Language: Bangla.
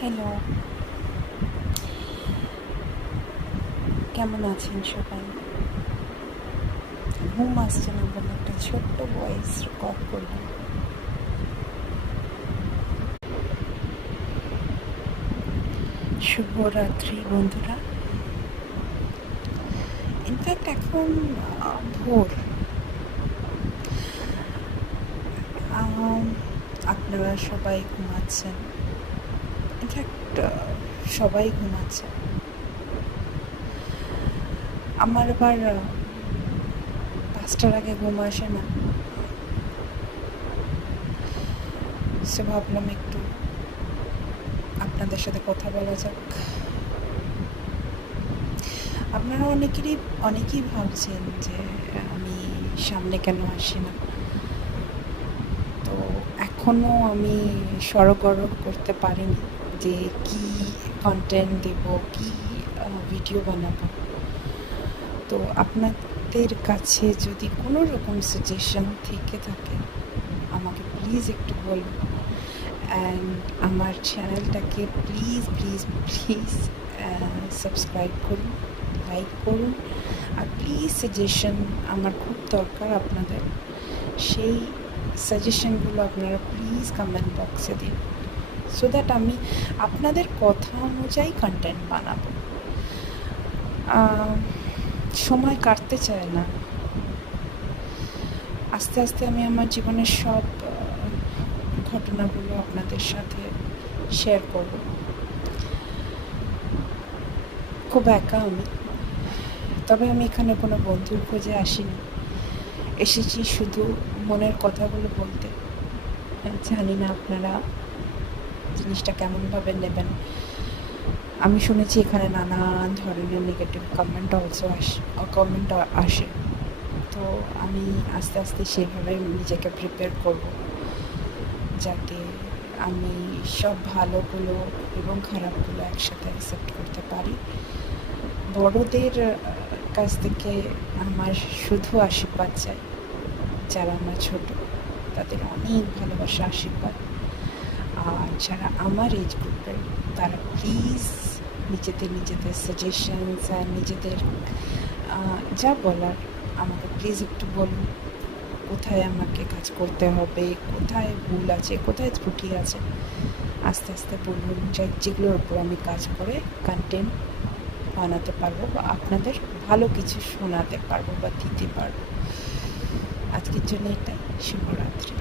হ্যালো, কেমন আছেন সবাই? ঘুম আসছে না বলে একটা ছোট্ট ভয়েস রেকর্ড করলাম। শুভরাত্রি বন্ধুরা। ইনফ্যাক্ট এখন ভোর। আম, আপনারা সবাই ঘুমাচ্ছেন। ইনফ্যাক্ট সবাই ঘুমাচ্ছে। আমার আবার 5টার আগে ঘুম আসে না, সে ভাবলাম একটু আপনাদের সাথে কথা বলা যাক। আপনারা অনেকেই ভাবছেন যে আমি সামনে কেন আসি না। তো এখনও আমি সড়গড় করতে পারিনি যে কি কন্টেন্ট দেব, কি ভিডিও বানাবো। তো আপনাদের কাছে যদি কোনো রকম সাজেশন থেকে থাকে আমাকে প্লিজ একটু বলুন। অ্যান্ড আমার চ্যানেলটাকে প্লিজ প্লিজ প্লিজ সাবস্ক্রাইব করুন, লাইক করুন। আর প্লিজ সাজেশন আমার খুব দরকার আপনাদের। সেই সাজেশনগুলো আপনারা প্লিজ কমেন্ট বক্সে দিন, সো দ্যাট আমি আপনাদের কথা অনুযায়ী কন্টেন্ট বানাবো। সময় কাটতে চায় না। আস্তে আস্তে আমি আমার জীবনের সব ঘটনাগুলো আপনাদের সাথে শেয়ার করব। খুব একা আমি, তবে আমি এখানে কোনো বন্ধুর খোঁজে আসিনি। এসেছি শুধু মনের কথাগুলো বলতে। জানি না আপনারা জিনিসটা কেমনভাবে নেবেন। আমি শুনেছি এখানে নানান ধরনের নেগেটিভ কমেন্ট আসে। তো আমি আস্তে আস্তে সেভাবে নিজেকে প্রিপেয়ার করব, যাতে আমি সব ভালোগুলো এবং খারাপগুলো একসাথে অ্যাকসেপ্ট করতে পারি। বড়দের কাছ থেকে আমার শুধু আশীর্বাদ চাই। যারা আমার ছোট তাদের অনেক ভালোবাসা, আশীর্বাদ। আর যারা আমার এজ গ্রুপের তারা প্লিজ নিজেদের সাজেশনস আর নিজেদের যা বলার আমাকে প্লিজ একটু বলুন। কোথায় আমাকে কাজ করতে হবে, কোথায় ভুল আছে, কোথায় ত্রুটি আছে, আস্তে আস্তে বলুন, যেগুলোর উপর আমি কাজ করে কন্টেন্ট বানাতে পারবো বা আপনাদের ভালো কিছু শোনাতে পারবো বা দিতে পারবো। আজকের জন্য এটাই। শুভরাত্রি।